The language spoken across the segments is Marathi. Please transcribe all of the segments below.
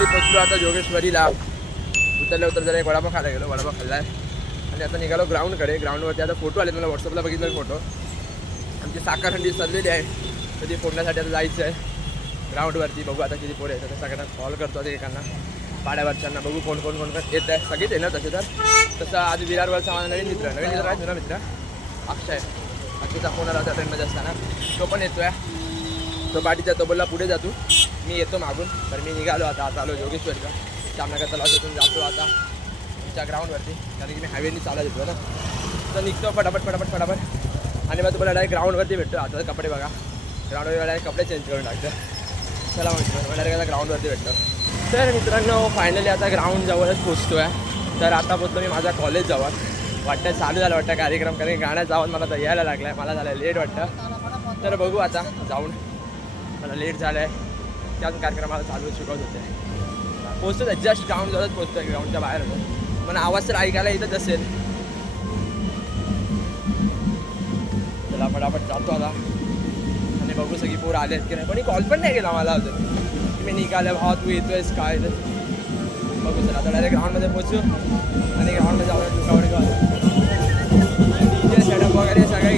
फायनली पोचलो आता जोगेश्वरीला उतरल्या उतर जरा एक वडापाव खायला गेलो वडापाव खाल्लाय आणि आता निघालो ग्राउंडकडे ग्राउंडवरती आता फोटो आले मला व्हॉट्सअपला बघितलं फोटो आमची साखरखंडी हंडी आहे तर ती फोडण्यासाठी आता जायचं आहे ग्राउंडवरती बघू आता किती पोरं येतात सगळ्यांना कॉल करतो आता एकांना पाड्यावरच्यांना बघू कोण कोण कोण कोण येत आहे सगळेच येणार तसे तर तसं आज विरारवरचा माझा नवीन मित्र नवीन मित्र आहे जुना मित्र अक्षय अक्षयचा फोन आला होता ट्रेनमध्ये असताना तो पण येतोय तो पाठीचा तो बोलला पुढे जातो मी येतो मागून तर मी निघालो आता आता आलो योगेश्वरचा जामनगर तलावातून जातो आता तुमच्या ग्राउंडवरती कारण की मी हायवेनी चालत येतो ना. तर निघतो फटाफट फटाफट फटाफट. आणि मग तुम्हाला डायरेक्ट ग्राउंडवरती भेटतो. आता कपडे बघा. ग्राउंडवर डायरेक्ट कपडे चेंज करून टाकतो. चला म्हणतो डायरेक्ट आता ग्राउंडवरती भेटतो. तर मित्रांनो फायनली आता ग्राउंड जवळच पोचतो आहे तर आता पोचलो मी माझ्या कॉलेज जवळ. वाटतं चालू झालं वाटतं कार्यक्रम. कारण की गाण्यात जाऊन मला तर यायला लागला आहे मला झालं लेट वाटतं. तर बघू आता जाऊन. मला लेट झालं आहे त्याच कार्यक्रमाला चालू शिकवत होते. पोचतो जस्ट ग्राउंड जवळच पोचतोय ग्राउंडच्या बाहेर होतो. पण आवाज तर ऐकायला येतच असेल. चला फटाफट जातो आता. आणि बघू सगळी पोरं आले आहेत की नाही. कोणी कॉल पण नाही केला मला अजून. मी निघाले भावा तू येतोयस काय तर बघू चला आता डायरेक्ट ग्राउंडमध्ये पोचू आणि ग्राउंडमध्ये जाऊन डुकावड घेऊ सेटअप वगैरे सगळं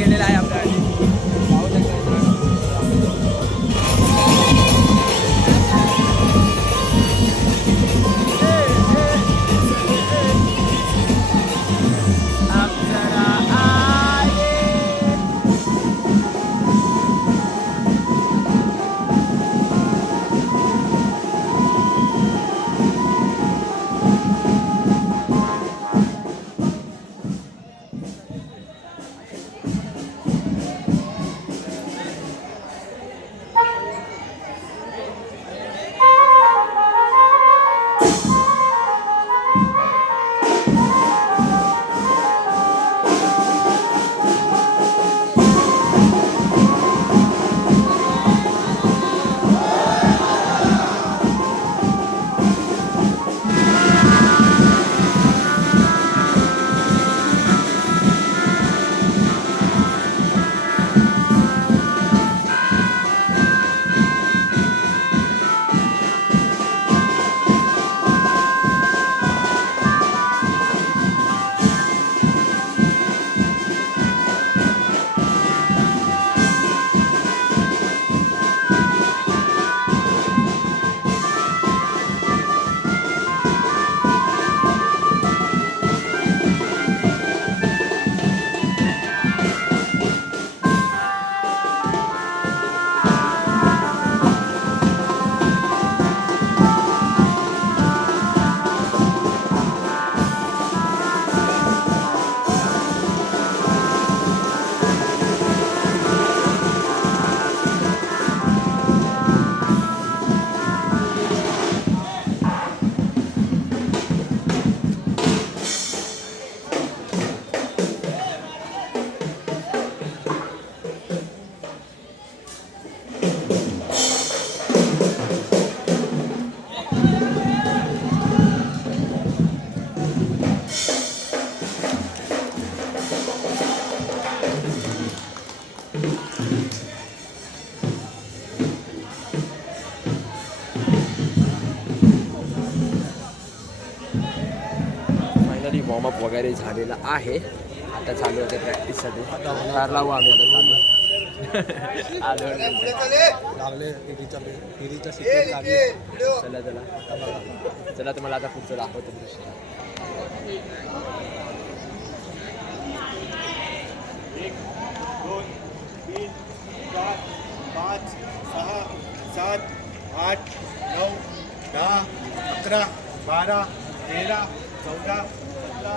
वगैरे झालेला आहे. आता चालू होते प्रॅक्टिससाठी कार लावू आम्ही आता चालू. चला चला. चला तुम्हाला आता पुढचं दाखवतो दृश्य. दोन तीन चार पाच सहा सात आठ नऊ दहा अकरा बारा तेरा चौदा पंधरा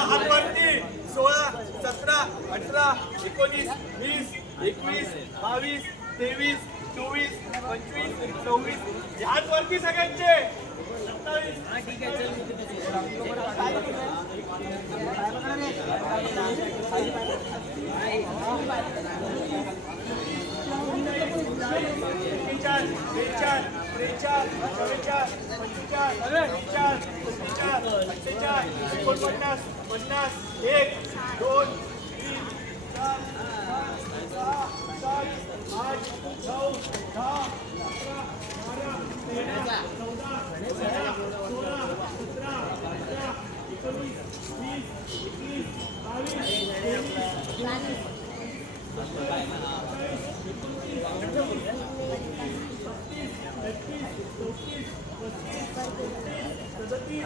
पंधरा सोळा सतरा अठरा एकोणीस वीस एकवीस बावीस तेवीस चोवीस पंचवीस सव्वीस हात सगळ्यांचे. सत्तावीस. त्रेचाळ बेचाळ त्रेचाळ चव्वेचाळ पंचेचाळ एकोणपन्नास पन्नास एक दोन तीन चार सात आठ नऊ दहा अकरा बारा तेरा चौदा पंधरा सोळा सतरा अठरा एकोणीस वीस एकवीस बावीस तेवीस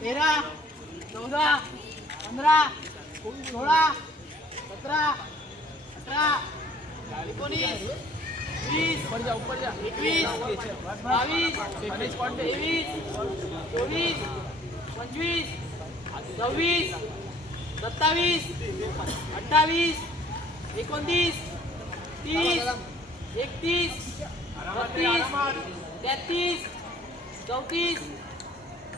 तेरा चौदा पंधरा सोळा सतरा अठरा एकोणीस वीस एकवीस बावीस तेवीस चोवीस पंचवीस सव्वीस सत्तावीस अठ्ठावीस एकोणतीस तीस एकतीस बत्तीस तेहतीस चौतीस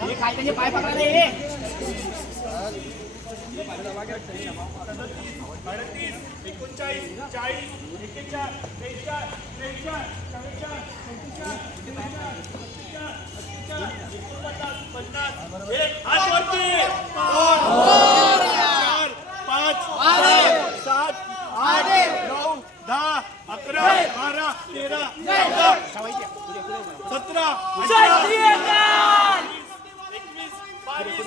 हे खालच्याचे पाय पकडा आठ नऊ दहा अकरा बारा तेरा चौदा. सतरा एकवीस बावीस.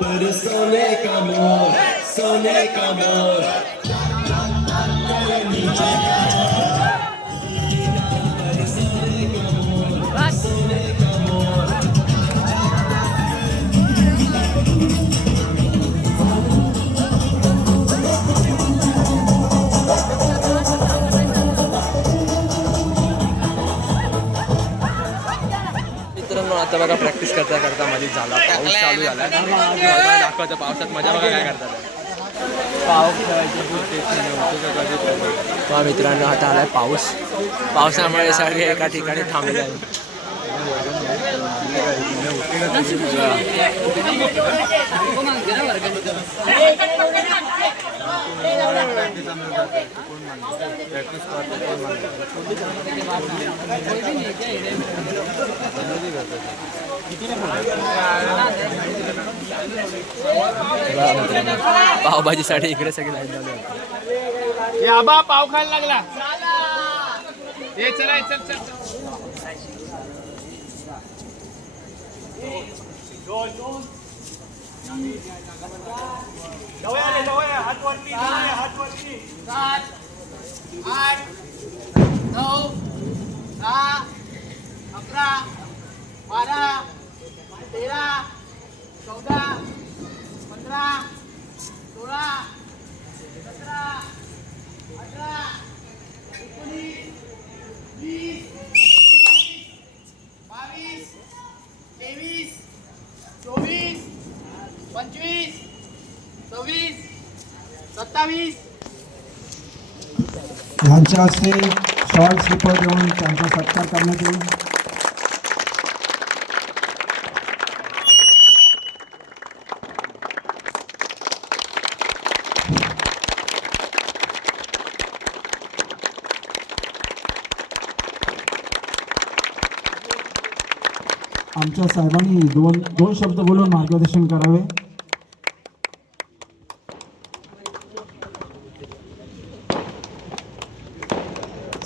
पर सोने का मोर सोने का मोर मित्रांनो आता बघा प्रॅक्टिस करता करता मध्ये झाला. पाऊस चालू झाला दाखवायचं पावसात मजा बघा काय करतात. पहा मित्रांनो आता आलाय पाऊस. पावसामुळे सगळे एका ठिकाणी थांबले मित्रांनो, पावभाजीसाठी इकडे सगळे लाईन लावले होते. आबा पाव खायला लागला. हे चला चल चल. हात वरती हात वरती. सात आठ नऊ दहा अकरा बारा तेरा चौदा पंधरा सोळा सतरा अठरा एकोणीस वीस बावीस तेवीस चोवीस पंचवीस सव्वीस सत्तावीस. यांच्या हस्ते शॉर्ट स्लीपर देऊन त्यांचा सत्कार करण्यात येईल आमच्या साहेबांनी दोन दोन शब्द बोलून मार्गदर्शन करावे.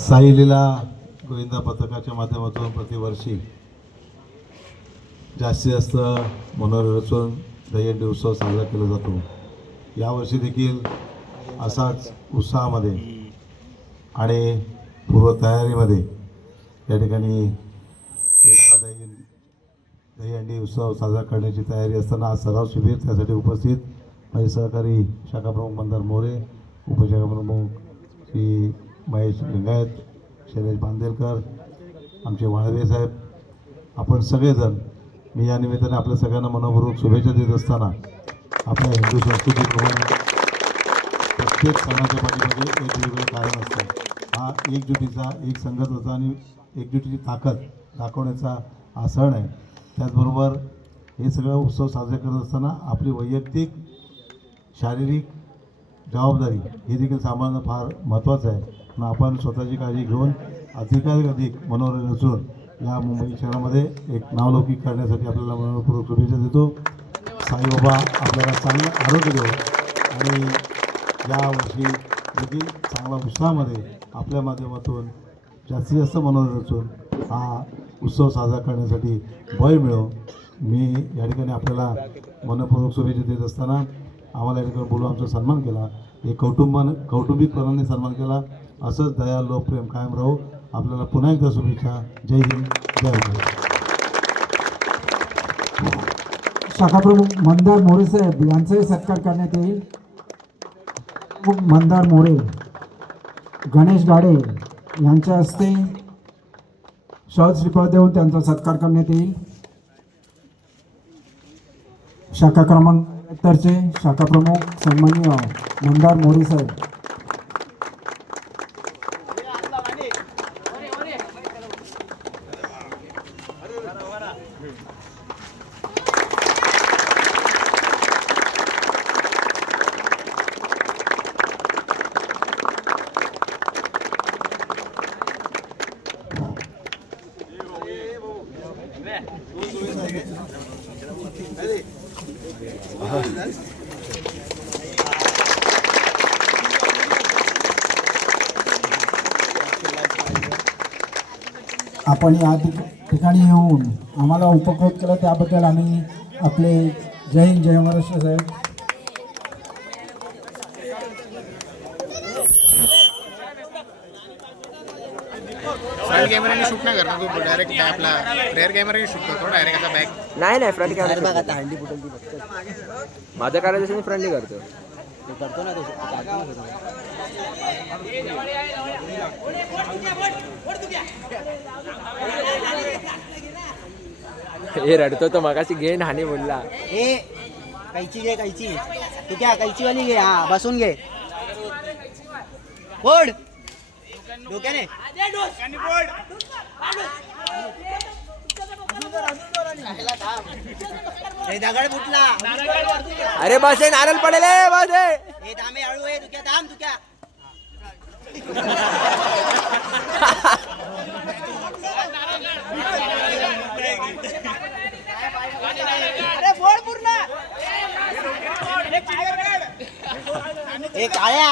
साईलीला गोविंदा पथकाच्या माध्यमातून प्रतिवर्षी जास्तीत जास्त मनोरंजन दहीहंडी उत्सव साजरा केला जातो. यावर्षी देखील असाच उत्साहामध्ये आणि पूर्वतयारीमध्ये या ठिकाणी येणारा दही दहीहंडी उत्सव साजरा करण्याची तयारी असताना आज सराव शिबिर त्यासाठी उपस्थित माझे सहकारी शाखाप्रमुख मंदार मोरे उपशाखाप्रमुख श्री महेश लिंगायत शैलेश बांदेलकर आमचे वाळवे साहेब. आपण सगळेजण मी या निमित्ताने आपल्या सगळ्यांना मनपूर्वक शुभेच्छा देत असताना आपल्या हिंदू संस्कृतीप्रमाणे प्रत्येक सणाच्या पाठीमध्ये एक वेगवेगळं कारण असतं. हा एकजुटीचा एक संगतचा आणि एकजुटीची ताकद दाखवण्याचा हा सण आहे. त्याचबरोबर हे सगळं उत्सव साजरे करत असताना आपली वैयक्तिक शारीरिक जबाबदारी हे देखील सांभाळणं फार महत्त्वाचं आहे. पण आपण स्वतःची काळजी घेऊन अधिकाधिक मनोरंजन असून या मुंबई शहरामध्ये एक नावलौकिक करण्यासाठी आपल्याला मनपूर्वक शुभेच्छा देतो. साईबाबा आपल्याला चांगलं आरोग्य देऊ आणि यावर्षी देखील चांगला उत्साहामध्ये आपल्या माध्यमातून जास्तीत जास्त मनोरंजन असून हा उत्सव साजरा करण्यासाठी बळ मिळो. मी या ठिकाणी आपल्याला मनपूर्वक शुभेच्छा देत असताना आम्हाला या ठिकाणी बोलून आमचा सन्मान केला. हे कौटुंबानं कौटुंबिकपणाने सन्मान केला. असंच दया लोक प्रेम कायम राहू. आपल्याला पुन्हा एकदा शुभेच्छा. जय हिंद जय महाराष्ट्र शाखाप्रमुख मंदार मोरे साहेब यांचाही सत्कार करण्यात येईल. मंदार मोरे गणेश गाडे यांच्या हस्ते शहद श्रीफळ देऊन त्यांचा सत्कार करण्यात येईल. शाखा क्रमांक तरचे शाखा प्रमुख सन्माननीय मंदार मोरे साहेब. आपण या ठिकाणी येऊन आम्हाला उपकृत केलं. त्याबद्दल आम्ही आपले जय हिंद जय महाराष्ट्र साहेब. शूट नाही करणार तू डायरेक्ट आपला रेअर कॅमेराने शूट करतो डायरेक्ट असा बॅक नाही नाही फ्रंट कॅमेरा माझं करायचं असेल फ्रंटली करतो. हे रडतो तो मगाशी घे हानी बोलला ए कैची घे कैची. तू क्या कैची वाली घे हा बसून घे. फोड. डोक्याने. दगड फुटला. अरे बस हे नारळ पडेल हे, बस हे. थांबे हळू ए तुक्या थांब तुक्या अरे फोड पूर्ण. ए काळ्या.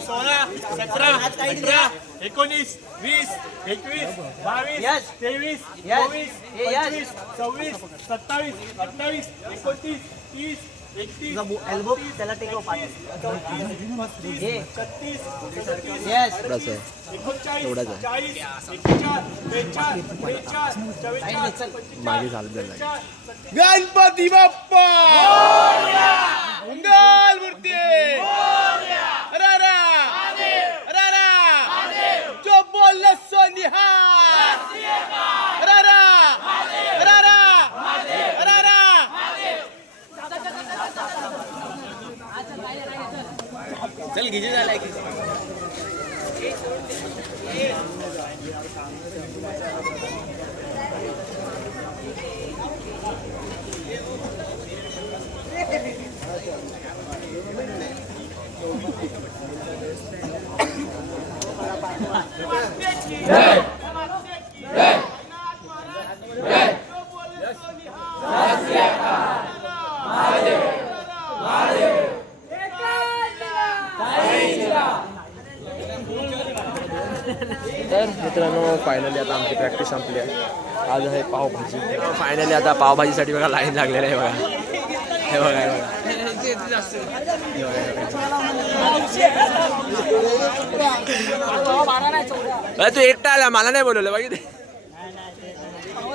सोळा सतरा अठरा एकोणीस वीस एकवीस बावीस तेवीस चोवीस पंचवीस सव्वीस सत्तावीस अठ्ठावीस एकोणतीस तीस एल्बो त्याला टेक हे. येस आहे. आहे. माझी झाली गणपती बाप्पा! तर मित्रांनो फायनली आता आमची प्रॅक्टिस संपली आहे. आज आहे पावभाजी. फायनली आता पावभाजीसाठी बघा लाईन लागलेलं आहे बघा. हे बघा हे बघा. तू एकटा आला मला नाही बोलवलं बघितलं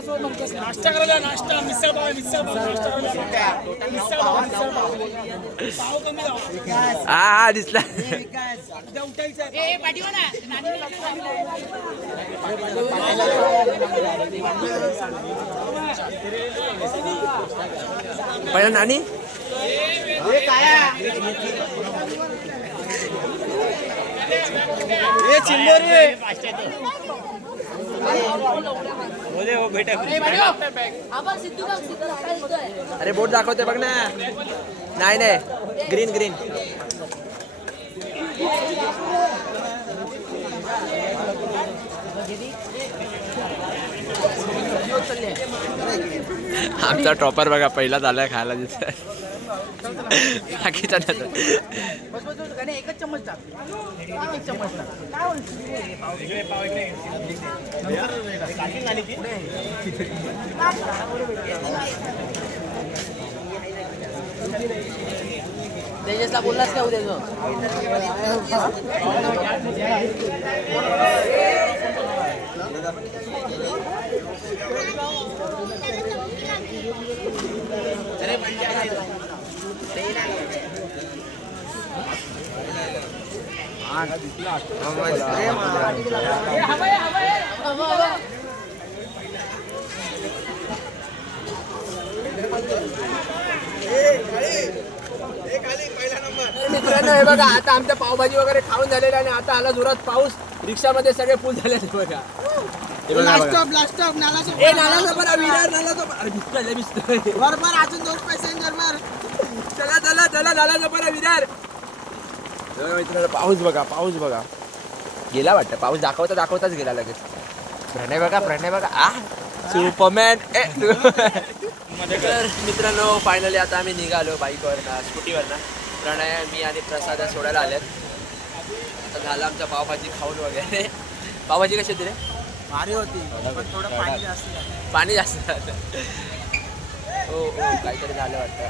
नाश्ता करायला नाश्ता मिसळ पाव मिसळ पाव नाश्ता. करायला मिसळ पाव मिसळ पाव पाव कमी लाव हा हा दिसला. उद्या उठायचं पहिला नानी. अरे बोट दाखवते बघ ना। नाही नाही. ग्रीन ग्रीन आमचा टॉपर बघा पहिला झालाय खायला दिसत बाकीचा नाही. एकच चम्मच टाक एक चम्मच टाक तेजसला बोललास का उद्या मित्रांनो हे बघा आता आमच्या पावभाजी वगैरे खाऊन झालेलं आणि आता आला जोरात पाऊस. रिक्षामध्ये सगळे फुल झाले बघा. ए नाला जपरा विरार नाला जपरा अरे भिजतोय लय भिजतोय बरोबर अजून दोन पॅसेंजर मार चला चला चला नाला जपरा विरार. मित्रांनो पाऊस बघा पाऊस बघा. गेला वाटतं. पाऊस दाखवता दाखवताच गेला लगेच. प्रणय बघा प्रणय बघा. आ सुपरमॅन. ए तर मित्रांनो फायनली आता आम्ही निघालो बाईकवरनं स्कूटीवरनं. प्रणय मी आणि प्रसाद सोडायला आलेत. आता झालं आमचं पावभाजी खाऊन वगैरे. पावभाजी कशी होती रे? भारी होती पण थोडं पाणी जास्त. पाणी जास्त झालं. हो हो काहीतरी झालं वाटतं.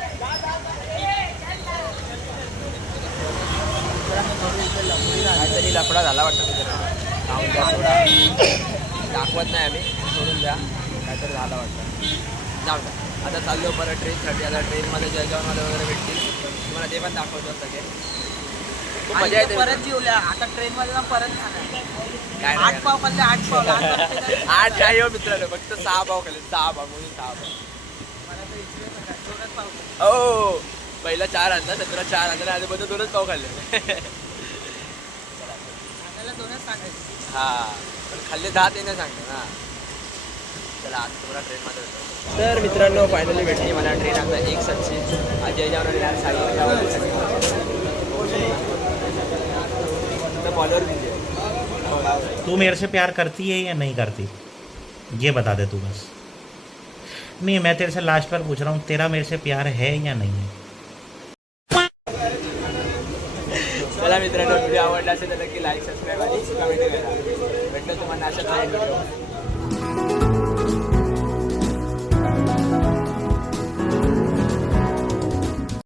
काहीतरी लफडा झाला वाटतं द्या सोडा. दाखवत नाही आम्ही सोडून द्या. काहीतरी झालं वाटतं. जाऊ द्या. आता चाललो परत ट्रेनसाठी आता ट्रेनमध्ये जळगावमध्ये वगैरे भेटतील. तुम्हाला ते पण दाखवतो सगळे मजा येते परत जेवल्या आता ट्रेन मध्ये ना परत काय आठ पाव खाल्ले आठ पाव? आठ नाही हो मित्रांनो फक्त सहा पाव खाल्ले. सहा पाव म्हणून सहा पाव. मला तर पहिला चार आणला नंतर चार आणला आणि बद्दल दोनच पाव खाल्ले. हा पण खाल्ले दहा ते नाही सांगतो ना चला आता तुम्हाला ट्रेनमध्ये भेटतो तर मित्रांनो फायनली भेटली मला ट्रेन आता एक सातशे अजय जाऊन साडी फॉलोअर दिले तू मेरे से प्यार करती है या नहीं करती? ये बता दे तू बस. नहीं मैं तेरे से लास्ट बार पूछ रहा हूँ तेरा मेरे से प्यार है या नहीं है? चला मित्रांनो व्हिडिओ आवडला असेल तर नक्की लाईक सबस्क्राईब आणि कमेंट करा भेटलो तुम्हाला अशाच व्हिडिओ